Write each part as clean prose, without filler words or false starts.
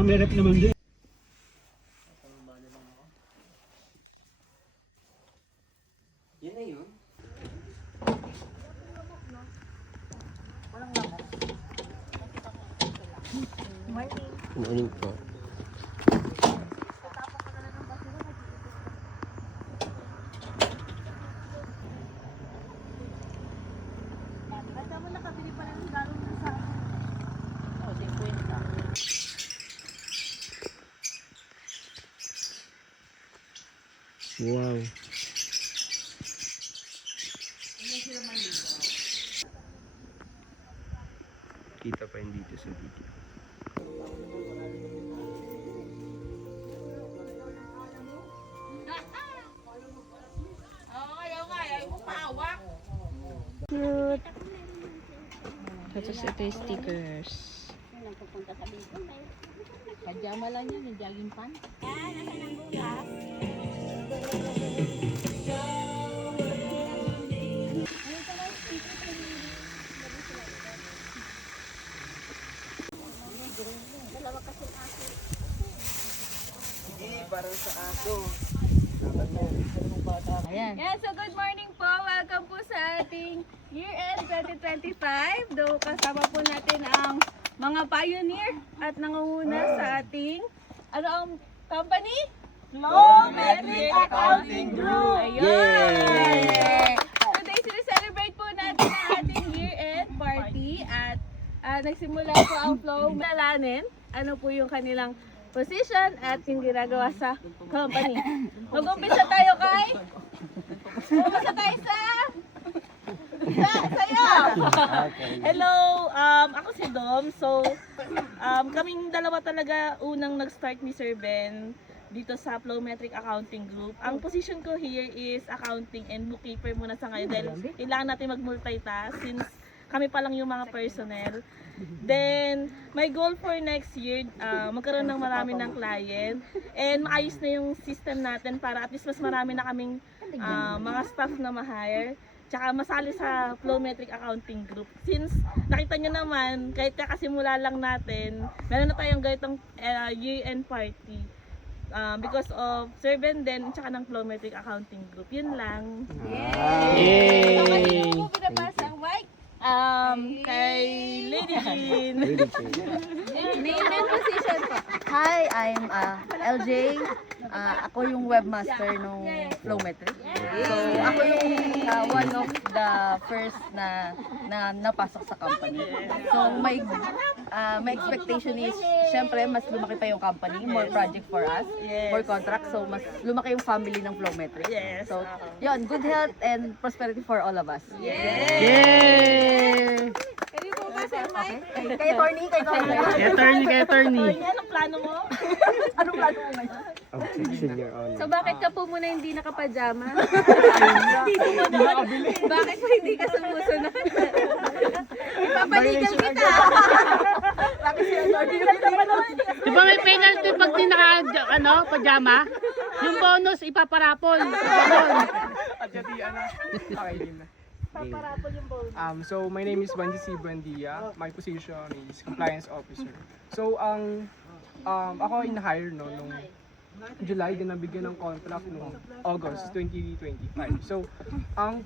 Parang may rep naman din. Yan na yun. Morning po. Wow. Kita pa yun dito sa video. Cute. Tapos ito yung stickers. Nagpupunta sa Bicol, may Pajama lang yan, may jogging pants. nasa ng bulas. Dalawa kasi aso. Hindi, parang sa aso. Ayan. Yes, so good morning po. Welcome po sa ating year-end 2025. Do kasama po natin ang mga pioneer at nangunguna sa ating ang company? Flowmetric Accounting Group. Ayun. Today, sinicelebrate po natin ang ating year-end party at nagsimula po ang Flow. Malalanin ano po yung kanilang position at yung ginagawa sa company. Mag-umpisa tayo kay Umpisa tayo sa'yo! Hello, ako si Dom. So, kaming dalawa talaga unang nag-start ni Sir Ben dito sa Flowmetric Accounting Group. Ang position ko here is accounting and bookkeeper muna sa ngayon dahil kailangan natin mag-multitask since kami pa lang yung mga personnel. Then, my goal for next year, magkaroon ng marami ng client and maayos na yung system natin para at least mas marami na kaming mga staff na ma-hire. Tsaka masali sa Flowmetric Accounting Group. Since nakita nyo naman, kahit kakasimula lang natin, meron na tayong ganitong year-end party. Because of Sir Ben din, tsaka ng Flowmetric Accounting Group. Yun lang. Yay! So, kanino po pinapasa ang mic? Kay Lady Jean. Name and position po. Hi, I'm LJ. Ako yung webmaster ng Flowmetric. So, ako yung one of the first na napasok sa company. So, my expectation is, syempre, mas lumaki pa yung company, more project for us, more contracts. So, mas lumaki yung family ng Flowmetric. Yes. So, yun, good health and prosperity for all of us. Kanino po ba sir mic? Kay Tony. Kay attorney. Anong plano mo? Anong plano mo ngayon? Objection, Your Honor. So bakit ka po muna hindi nakapajama? Bakit po hindi ka sumusunod? Ipapaligal kita! Di ba may penalty pag di naka, pajama? Yung bonus ipaparapol. So my name is Banji C. Buendia. My position is compliance officer. So ako in-hire nung July din nabigyan ng contract noong August 2025. So ang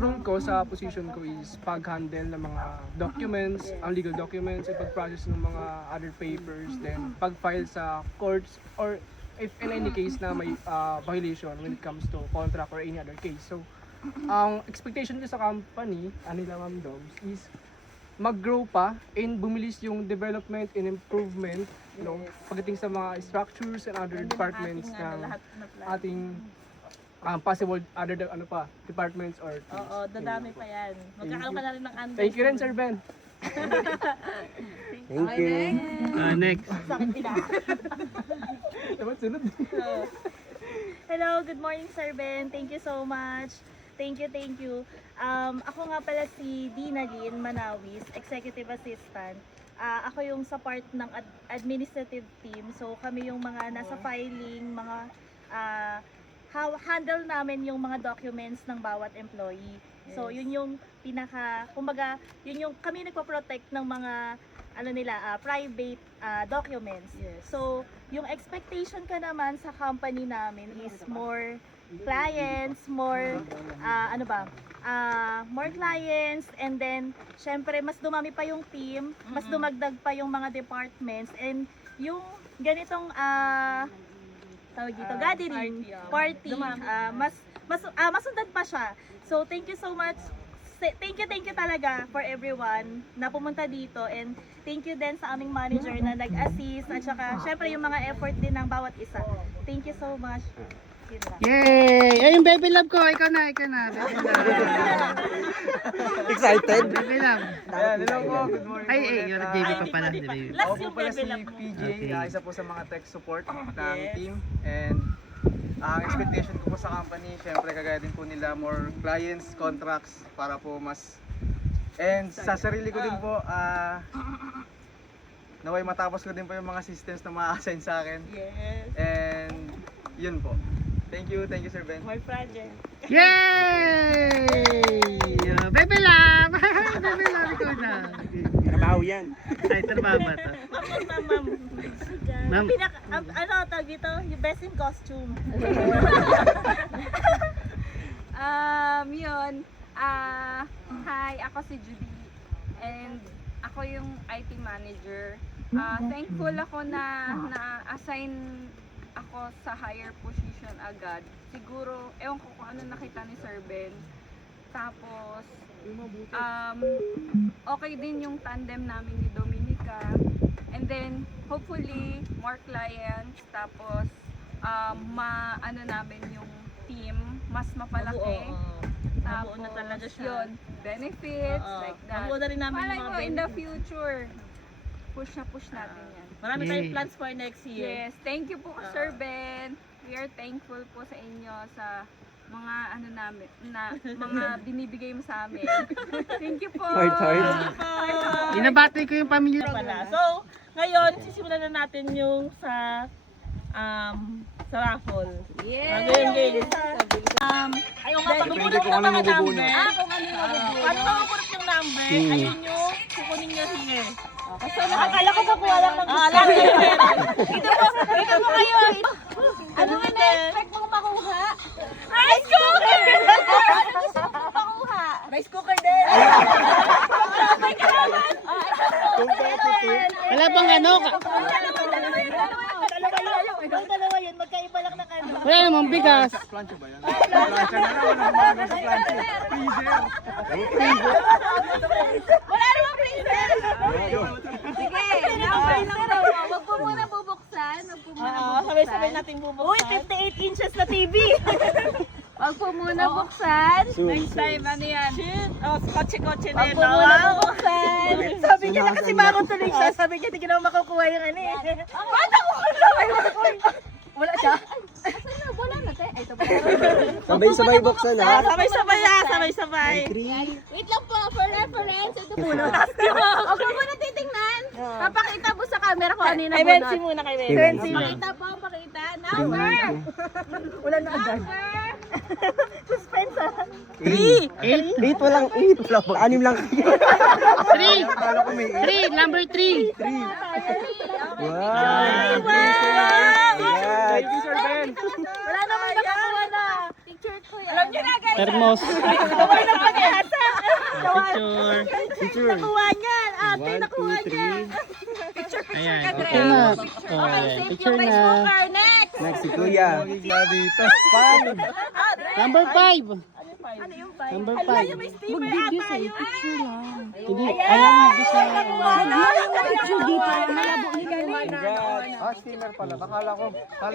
role ko sa position ko is pag-handle ng mga documents, ang legal documents, pag-process ng mga other papers, then pag-file sa courts or if in any case na may violation when it comes to contract or any other case. So ang expectation ko sa company, nila Ma'am Doms, is mag-grow pa and bumilis yung development and improvement pagdating sa mga structures and other departments ng ating possible other departments or teams. Oo, dadami pa yan. Magkakaroon ka na rin ng under. Thank you rin, Sir Ben. Thank you. Next. Dapat sunod. Hello, good morning Sir Ben. Thank you so much. Thank you. Ako nga pala si Dina Lynn Manawis, Executive Assistant. Ako yung sa part ng administrative team. So kami yung mga nasa filing, mga handle namin yung mga documents ng bawat employee. So yun yung kumbaga, yun yung kami nagpo-protect ng mga private documents. So, yung expectation ka naman sa company namin is more clients, more more clients, and then syempre mas dumami pa yung team, mas dumagdag pa yung mga departments, and yung ganitong tawag dito, gathering, party, masundan pa siya. So thank you so much. Thank you talaga for everyone na pumunta dito, and thank you din sa aming manager na nag-assist, at saka syempre yung mga effort din ng bawat isa. Thank you so much. Yun lang. Yay! Ay, yung baby love ko. Ikaw na. Baby love. Excited? Baby love. Ayan, hello po, good morning Ay, po ulit. you're JB pa pala. Last Ako po yung pala bebe si lang. PJ, Okay. isa po sa mga tech support ng team, and ang expectation ko po sa company, syempre kagaya din po nila, more clients, contracts, para po mas, and sa sarili ko din po, naway matapos ko din po yung mga systems na ma-assign sa akin, Yes. and yun po. Thank you Sir Ben. More project. Yay! Baby love! Baby love, ikaw na. Trabaho yan. Ay, trabaho ba ito? Ma'am. Tawag dito, yung best in costume. Yun. Hi, ako si Judy. And ako yung IT manager. Thankful ako na na-assign ako sa higher position agad. Siguro, ewan ko kung ano nakita ni Sir Ben. Tapos, okay din yung tandem namin ni Dominica. And then, hopefully, more clients. Tapos, namin yung team, mas mapalaki. Mabuo na talaga siya. Yun, benefits, like that. Mabuo na rin namin Malay yung ko, mga in the benefits. future, push natin yan. Marami tayong Yay. plans for next year. Yes, thank you po Sir Ben. We are thankful po sa inyo sa mga namin, mga binibigay mo sa amin. Thank you po. Heart. Inabati ko yung pamilya. Pala. So, ngayon, sisimulan na natin yung sa raffle. Yes. Game. Ayaw nga pagbubulat ng mga number. Kung ano yung mabubuo. Paano pagbubulat yung number? Ayun yung kukunin nyo here. So, nakakala ko makuha lang ng gusto. Dito mo kayo. Ano nga na-expect mong makuha? Rice cooker! Ano gusto mong makuha? Rice cooker din! Wala bang ano? Dalawa yun, magkaiba lang ng ano. Wala namang bigas. Plancha ba yan? Plancha na lang, walang bago sa plancha. Freezer. Wala namang freezer! Sige, number lang daw. Huwag po muna bubuksan. Sabay-sabay natin bubuksan. Uy, 58 inches na TV! Huwag po muna buksan. Next time, ano yan? Shit! Oh, kotse-kotse na Huwag yun. po muna bubuksan. Sabi niya na kasi bago tuloy siya. Sabi niya, hindi ko na makukuha yung ano eh. Ba't ako wala siya? Asan na? Wala na, te. Ay, ito ba? Sabay-sabay buksan ha. Sabay-sabay sabay-sabay. Wait lang po, for reference. Ito po. Huwag mo muna titingnan. Papakita mo sa camera kung ano yung Kay nabunot. Bensi muna, kay Bensi. Bensi. Pakita po, pakita. Number! Wala na agad. Number! Suspense ah. 8 walang 8. Anim lang. 3! Akala ko may 3! Number 3! Wow. Thank you Sir Ben. Wala naman nakakuha na. Picture ko yan. Alam niyo na, guys. Thermos. Gawin ng pag-asa. Picture. Picture. Nakuha niyan. Ate, 1, nakuha 2, niyan. 3. Ayan. Picture na. Oh, Okay, ayan. save Picture yung rice na. cooker. Next! Next si Kuya. Magigla dito. Number 5. Ano yung five? Number Ala, 5. yung may steamer ata yun. Hindi. Alam mo, gusto Nakuha na. Picture dito. Malabo ni Galing. Steamer pala. Akala ko.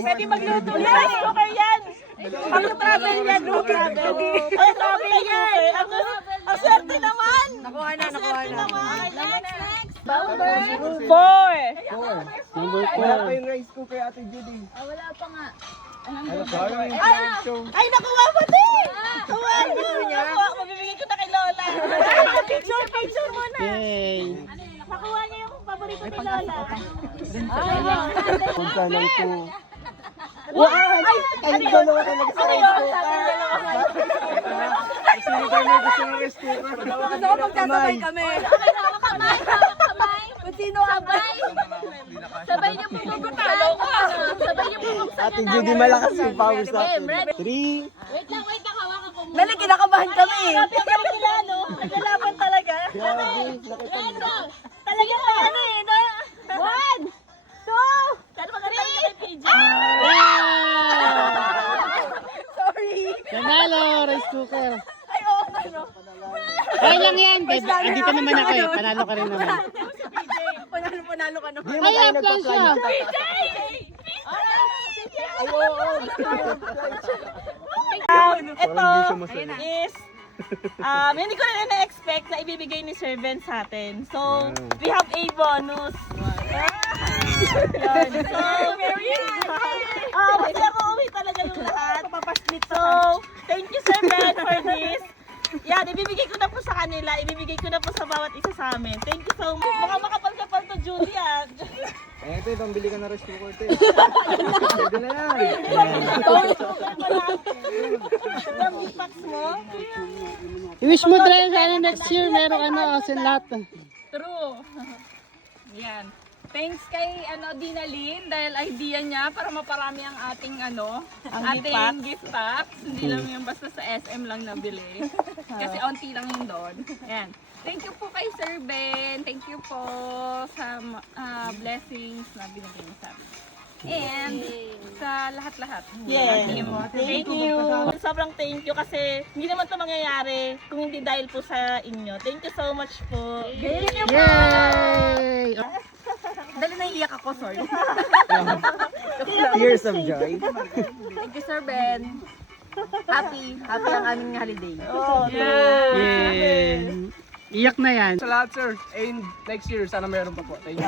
Pwede magluto. Yung rice cooker yan. Pag-travel yan. Pag-travel yan. Ang swerte naman. Nakuha na. Next! Four. Number Wala pa 4. yung rice cooker Ate Judy. Wala pa nga. Ay, nakuha mo din. Nakuha niya. Mabibigay ko na kay Lola. Picture muna. Yay. Nakuha niya yung paborito ni Lola. Punta lang to. Wow! Ay, dalawa ka nag-rice cooker. Sino tayo may gusto ng rice cooker? Gusto ko magsasabay kami. Kamay! sino ang Sabay niyo po bubuksan. Sabay niyo po bubuksan. Ate Judy, malakas yung powers natin. 3. Wait lang, hawakan ko muna. Dali, kinakabahan kami. Nagalaban talaga. Talaga pa yan eh. No? 1, 2, Kano maganda rin kay PJ? Sorry. Nanalo, rice cooker. Ay, oo, ano. Ay lang yan, babe. Andito naman ako eh. Panalo ka rin naman. Panalo ka naman. Ay, applause siya. Ay, oo. Ito is hindi ko rin na-expect na ibibigay ni Sir Ben sa atin. So, we have a bonus. Yan. So, kasi ako uwi talaga yung lahat. So, thank you Sir Ben for this. Yan, ibibigay ko na po sa kanila. Ibibigay ko na po sa bawat isa sa amin. Thank you so much. Baka makapal-kapal to Julia. Eh, ito, pambili ka na rice cooker, te. Pwede na yan. Yung packs mo. I-wish mo tayo sana next year. Meron sa lahat. True. Yan. Thanks kay Dina Lynn dahil idea niya para maparami ang ating ating gift packs. Hindi lang yung basta sa SM lang nabili. Kasi onti lang yun doon. Yan. Thank you po kay Sir Ben. Thank you po sa blessings na binigay niyo sa amin. And sa lahat-lahat. Yes. Thank you. Sobrang thank you kasi hindi naman ito mangyayari kung hindi dahil po sa inyo. Thank you so much po. Yay! Dali, naiiyak ako, sorry. Tears of joy. Thank you, Sir Ben. Happy ang aming holiday. Yay! Iyak na yan. Sa lahat, sir. And next year, sana meron pa po. Thank you.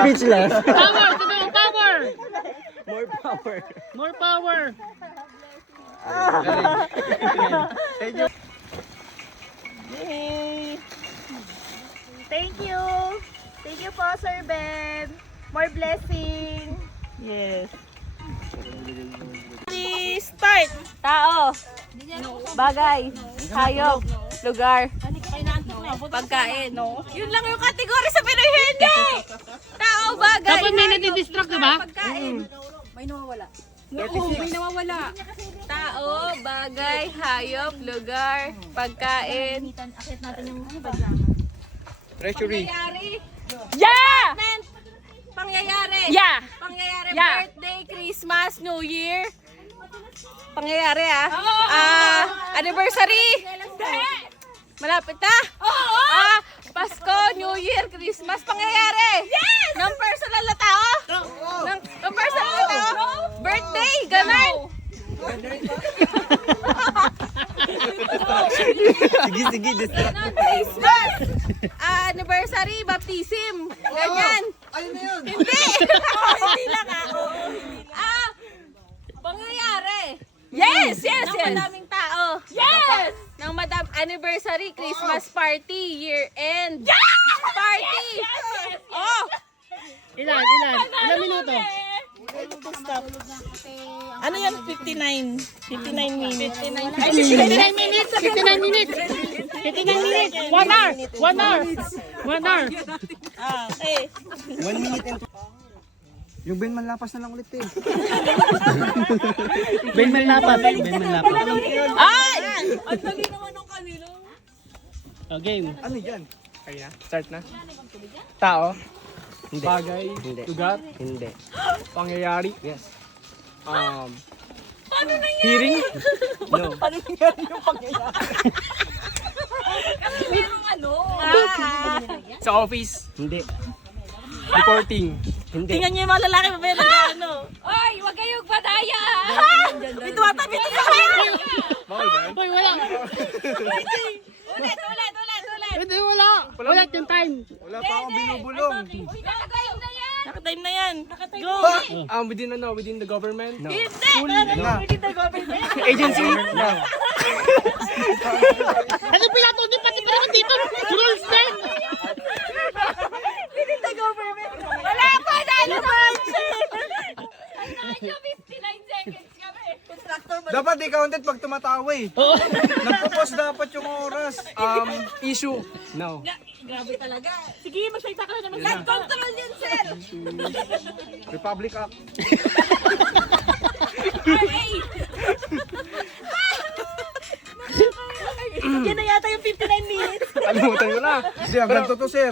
Speechless. Power! Sabi mo, power! More power. More power! Yay! Thank you. Thank you po, Sir Ben. More blessing. Yes. Please start. Tao, bagay, hayop, lugar, pagkain. Yun lang yung kategory sa Pinoy Hindi! Tao, bagay, Dapat may nadidistract, diba? pagkain. May nawawala. May nawawala. Tao, bagay, hayop, lugar, pagkain. Treasury. Pangyayari. Yeah! Pangyayari. Yeah! Pangyayari. Yeah. Birthday, Christmas, New Year. Pangyayari anniversary. Malapit na. Pasko, New Year, Christmas. Pangyayari. Yes! Ng personal na tao. Ng personal na tao. Birthday, ganun. Sige, distract. Christmas. Anniversary, baptism. Ganyan. Ayun na yun. Hindi. Hindi lang pangyayari. Yes. Ng madaming tao. Yes. Ng anniversary, Christmas party, year-end. Party. Oh. Ilan minuto? Ano yan? 59. 59 minutes. 59 minutes! 59 minutes! 59 minutes! 1 hour! 1 hour! 1 hour! Okay. 1 minute and yung Ben Manlapas na lang ulit eh. Ben Manlapas. Ay! Ang dali naman ng kanila. Game. Ano yan? Okay na. Start na. Tao. Hindi. Bagay. Hindi. Lugar. Hindi. Pangyayari. Yes. Hearing. No. Sa office. Hindi. Reporting. Hindi. Tingnan niyo yung mga lalaki pa ba ano? Ay, huwag kayong padaya! May tuwatabi na siya. Boy, wala. Ulit! Hindi, wala. Wala yung time. Wala pa akong binubulong. Uy, nakagayong na yan! Nakatime na yan. Go! Within the government. No. Within the government. Agency. No. Ano pinato? Hindi pati dito. Rules na. Within the government. Wala pa! Dahil naman! 59 seconds kami! Dapat di counted pag tumatawa eh. Nagpo-pause dapat yung oras. Issue. No. Grabe talaga. Sige, magsalita ka na naman. Control yun, sir! Republic Act. Yan na yata yung 59 minutes. Kalimutan ko na. Kasi hanggang to, sir.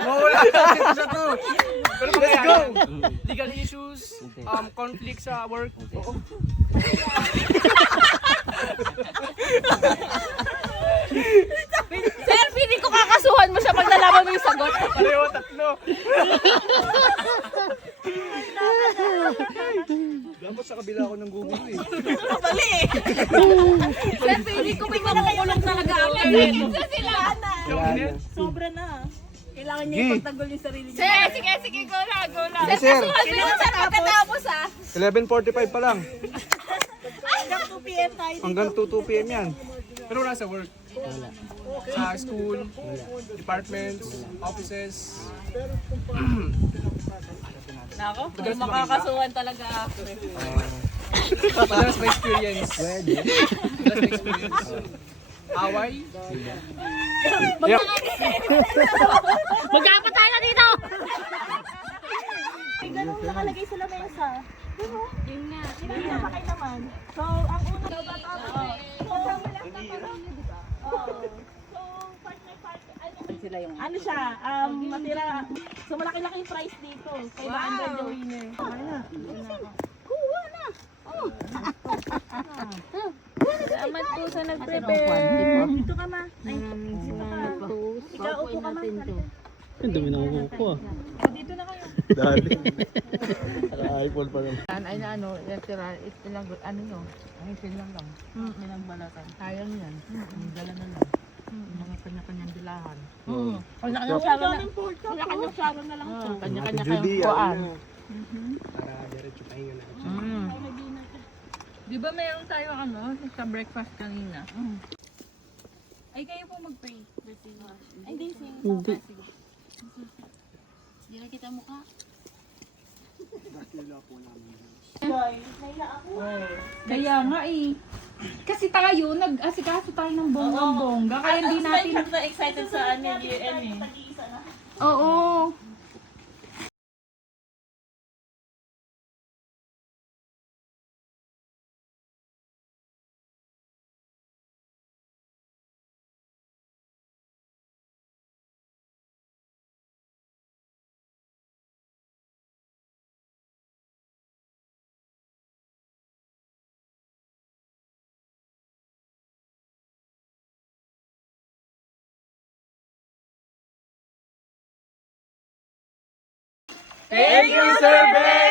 Mawala natin sa to. Pero let's go. Legal issues, conflict sa work. Oo. Sir, feeling ko kakasuhan mo siya pag nalaman mo yung sagot. Pareho, tatlo. Dapat sa kabila ako ng Google eh. Sir, feeling ko may makukulong talaga after nito. Sobra na. Kailangan niya ipagtanggol yung sarili niya. Sir, sige, go lang. Sige, sir. Kasuhan mo yun, sir, pagkatapos ah. 11:45 pa lang. Hanggang 2 p.m. tayo. Hanggang 2 p.m. yan. Pero wala sa work. Sa school, departments, offices. Nako, may makakasuhan talaga after. Madalas may experience. Madalas may experience. Away. Magkapa tayo dito! May ganun nakalagay sa lamesa. Yun nga. Pinapakay naman. So, ang una ano siya, matira. So, malaki-laki yung price dito. 500 yung winner. Kuha na! Salamat po sa nag-prepare. Dito ka ma. Ay, dito ka. Ikaw, upo ka ma. Ang dami na ko ah. Dito na kayo. Dali. iPhone pa naman. Ay na ano, restaurant, ito lang, ano nyo, ang isin lang lang. Nilang balatan. Sayang yan. Dala na lang. Mga kanya-kanyang dilahan. Kanya-kanyang saron na lang siya. Kanya-kanya kayong kuhaan. Para diretso pahinga na. Di ba mayroon tayo ano, sa breakfast kanina? Ay, kayo po mag-pray. Ay, hindi. Hindi. Hindi na kita mukha. Kaya nga eh. Kasi tayo, nag-asikaso tayo ng bonggang-bongga. Kaya hindi natin... excited sa ano, year end eh. Oo. Thank you, Sir Ben!